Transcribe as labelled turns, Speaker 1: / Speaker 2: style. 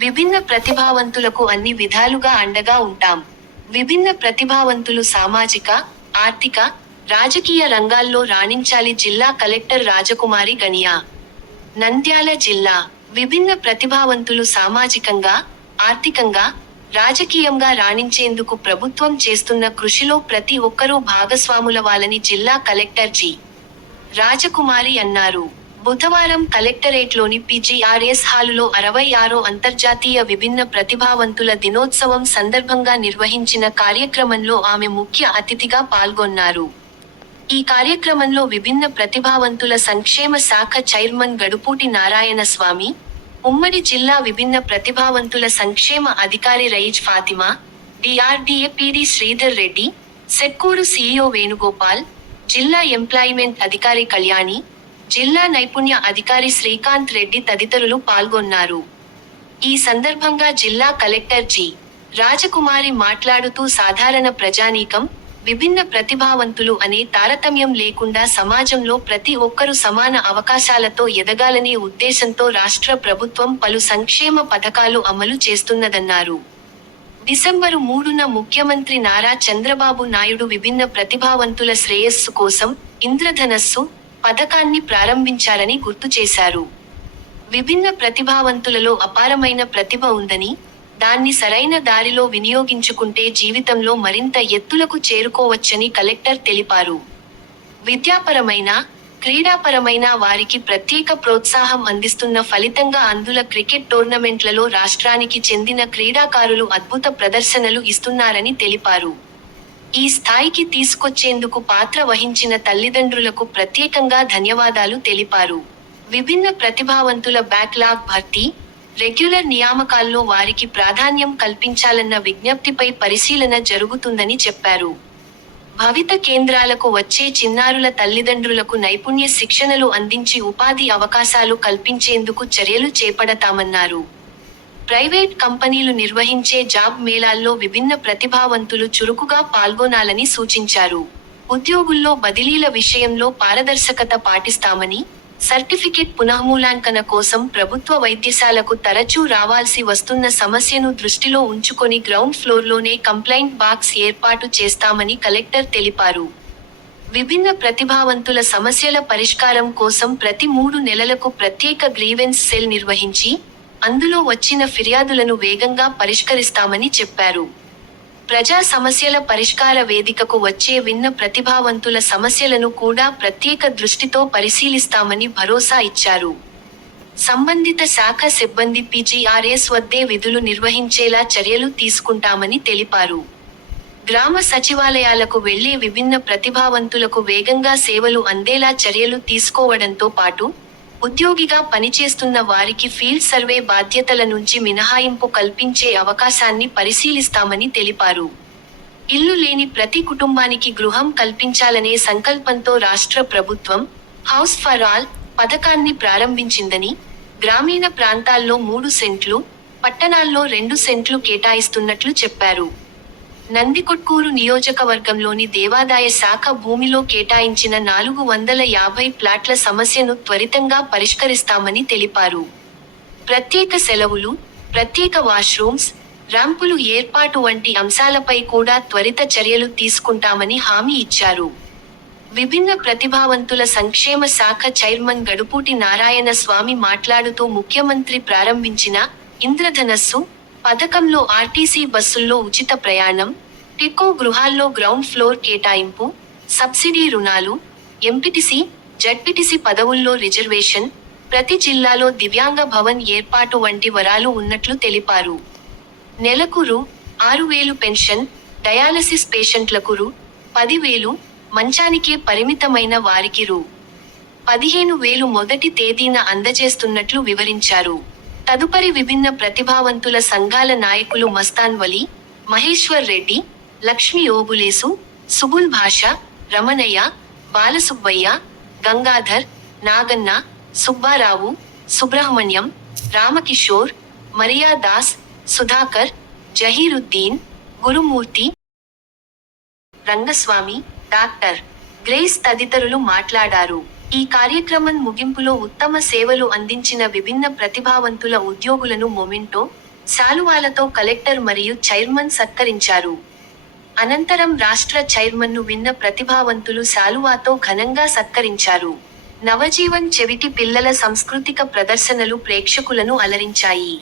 Speaker 1: విభిన్న ప్రతిభావంతులకు అన్ని విధాలుగా అండగా ఉంటాం. విభిన్న ప్రతిభావంతులు సామాజిక ఆర్థిక రాజకీయ రంగాల్లో రాణించాలి జిల్లా కలెక్టర్ రాజకుమారి గనియా. నంద్యాల జిల్లా విభిన్న ప్రతిభావంతులు సామాజికంగా ఆర్థికంగా రాజకీయంగా రాణించేందుకు ప్రభుత్వం చేస్తున్న కృషిలో ప్రతి ఒక్కరూ భాగస్వాములవాలని జిల్లా కలెక్టర్ జి. రాజకుమారి అన్నారు. బుధవారం కలెక్టరేట్లోని పీజీఆర్ఎస్ హాలులో అరవై ఆరో అంతర్జాతీయ విభిన్న ప్రతిభావంతుల దినోత్సవం సందర్భంగా నిర్వహించిన కార్యక్రమంలో ఆమె ముఖ్య అతిథిగా పాల్గొన్నారు. ఈ కార్యక్రమంలో విభిన్న ప్రతిభావంతుల సంక్షేమ శాఖ చైర్మన్ గడుపూటి నారాయణ స్వామి ఉమ్మడి జిల్లా విభిన్న ప్రతిభావంతుల సంక్షేమ అధికారి రయీజ్ ఫాతిమా డిఆర్డీఏ పిడి శ్రీధర్ రెడ్డి సెక్కూరు సీఈఓ వేణుగోపాల్ జిల్లా ఎంప్లాయ్మెంట్ అధికారి కళ్యాణి జిల్లా నైపుణ్య అధికారి శ్రీకాంత్ రెడ్డి తదితరులు పాల్గొన్నారు. ఈ సందర్భంగా జిల్లా కలెక్టర్ జి. రాజకుమారి మాట్లాడుతూ సాధారణ ప్రజానీకం విభిన్న ప్రతిభావంతులు అనే తారతమ్యం లేకుండా సమాజంలో ప్రతి ఒక్కరూ సమాన అవకాశాలతో ఎదగాలనే ఉద్దేశంతో రాష్ట్ర ప్రభుత్వం పలు సంక్షేమ పథకాలు అమలు చేస్తున్నదన్నారు. డిసెంబరు మూడున ముఖ్యమంత్రి నారా చంద్రబాబు నాయుడు విభిన్న ప్రతిభావంతుల శ్రేయస్సు కోసం ఇంద్రధనస్సు పథకాన్ని ప్రారంభించారని గుర్తు చేశారు. విభిన్న ప్రతిభావంతులలో అపారమైన ప్రతిభ ఉందని దాన్ని సరైన దారిలో వినియోగించుకుంటే జీవితంలో మరింత ఎత్తులకు చేరుకోవచ్చని కలెక్టర్ తెలిపారు. విద్యాపరమైన క్రీడాపరమైన వారికి ప్రత్యేక ప్రోత్సాహం అందిస్తున్న ఫలితంగా అందుల క్రికెట్ టోర్నమెంట్లలో రాష్ట్రానికి చెందిన క్రీడాకారులు అద్భుత ప్రదర్శనలు ఇస్తున్నారని తెలిపారు. ఈ స్థాయికి తీసుకొచ్చేందుకు పాత్ర వహించిన తల్లిదండ్రులకు ప్రత్యేకంగా ధన్యవాదాలు తెలిపారు. విభిన్న ప్రతిభావంతుల బ్యాక్లాగ్ భర్తీ రెగ్యులర్ నియామకాల్లో వారికి ప్రాధాన్యం కల్పించాలన్న విజ్ఞప్తిపై పరిశీలన జరుగుతుందని చెప్పారు. భవిత కేంద్రాలకు వచ్చే చిన్నారుల తల్లిదండ్రులకు నైపుణ్య శిక్షణలు అందించి ఉపాధి అవకాశాలు కల్పించేందుకు చర్యలు చేపడతామన్నారు. ప్రైవేట్ కంపెనీలు నిర్వహించే జాబ్ మేళాల్లో విభిన్న ప్రతిభావంతులు చురుకుగా పాల్గొనాలని సూచించారు. ఉద్యోగుల్లో బదిలీల విషయంలో పారదర్శకత పాటిస్తామని సర్టిఫికెట్ పునఃమూల్యాంకన కోసం ప్రభుత్వ వైద్యశాలకు తరచూ రావాల్సి వస్తున్న సమస్యను దృష్టిలో ఉంచుకొని గ్రౌండ్ ఫ్లోర్లోనే కంప్లైంట్ బాక్స్ ఏర్పాటు చేస్తామని కలెక్టర్ తెలిపారు. విభిన్న ప్రతిభావంతుల సమస్యల పరిష్కారం కోసం ప్రతి మూడు నెలలకు ప్రత్యేక గ్రీవెన్స్ సెల్ నిర్వహించి అందులో వచ్చిన ఫిర్యాదులను వేగంగా పరిష్కరిస్తామని చెప్పారు. ప్రజా సమస్యల పరిష్కార వేదికకు వచ్చే విన్న ప్రతిభావంతుల సమస్యలను కూడా ప్రత్యేక దృష్టితో పరిశీలిస్తామని భరోసా ఇచ్చారు. సంబంధిత శాఖ సిబ్బంది పీజీఆర్ఎస్ వద్దే విధులు నిర్వహించేలా చర్యలు తీసుకుంటామని తెలిపారు. గ్రామ సచివాలయాలకు వెళ్ళే విభిన్న ప్రతిభావంతులకు వేగంగా సేవలు అందేలా చర్యలు తీసుకోవడంతో పాటు ఉద్యోగిగా పనిచేస్తున్న వారికి ఫీల్డ్ సర్వే బాధ్యతల నుంచి మినహాయింపు కల్పించే అవకాశాన్ని పరిశీలిస్తామని తెలిపారు. ఇల్లు లేని ప్రతి కుటుంబానికి గృహం కల్పించాలనే సంకల్పంతో రాష్ట్ర ప్రభుత్వం హౌస్ ఫర్ ఆల్ పథకాన్ని ప్రారంభించిందని గ్రామీణ ప్రాంతాల్లో మూడు సెంట్లు పట్టణాల్లో రెండు సెంట్లు కేటాయిస్తున్నట్లు చెప్పారు. నందికొట్కూరు నియోజకవర్గంలోని దేవాదాయ శాఖ భూమిలో కేటాయించిన నాలుగు వందల యాభై ప్లాట్ల సమస్యను త్వరితంగా పరిష్కరిస్తామని తెలిపారు. ప్రత్యేక సెలవులు ప్రత్యేక వాష్రూమ్స్ ర్యాంపులు ఏర్పాటు వంటి అంశాలపై కూడా త్వరిత చర్యలు తీసుకుంటామని హామీ ఇచ్చారు. విభిన్న ప్రతిభావంతుల సంక్షేమ శాఖ చైర్మన్ గడుపూటి నారాయణ స్వామి మాట్లాడుతూ ముఖ్యమంత్రి ప్రారంభించిన ఇంద్రధనస్సు పథకంలో ఆర్టీసీ బస్సుల్లో ఉచిత ప్రయాణం టిక్కో గృహాల్లో గ్రౌండ్ ఫ్లోర్ కేటాయింపు సబ్సిడీ రుణాలు ఎంపీటీసీ జడ్పిటిసి పదవుల్లో రిజర్వేషన్ ప్రతి జిల్లాలో దివ్యాంగ భవన్ ఏర్పాటు వంటి వరాలు ఉన్నట్లు తెలిపారు. నెలకు రు ఆరు వేలు పెన్షన్ డయాలసిస్ పేషెంట్లకు రు పదివేలు మంచానికే పరిమితమైన వారికి రు పదిహేను వేలు మొదటి తేదీన అందజేస్తున్నట్లు వివరించారు. తదుపరి విభిన్న ప్రతిభావంతుల సంఘాల నాయకులు మస్తాన్ వలి Maheshwar Reddy Lakshmi Obulesu Sugul Basha Ramanaiah Balasubbaiah Gangadhar Naganna Subbarao Subrahmanyam Ramakishore Maria Das Sudhakar Zaheeruddin Gurumurthy Rangaswamy doctor. Grace తదితరులు మాట్లాడారు. ఈ కార్యక్రమం ముగింపులో ఉత్తమ సేవలు అందించిన విభిన్న ప్రతిభావంతుల ఉద్యోగులను మొమెంటో శాలువాలతో కలెక్టర్ మరియు చైర్మన్ సత్కరించారు. అనంతరం రాష్ట్ర చైర్మన్ను విన్న ప్రతిభావంతులు శాలువాతో ఘనంగా సత్కరించారు. నవజీవన్ చెవిటి పిల్లల సాంస్కృతిక ప్రదర్శనలు ప్రేక్షకులను అలరించాయి.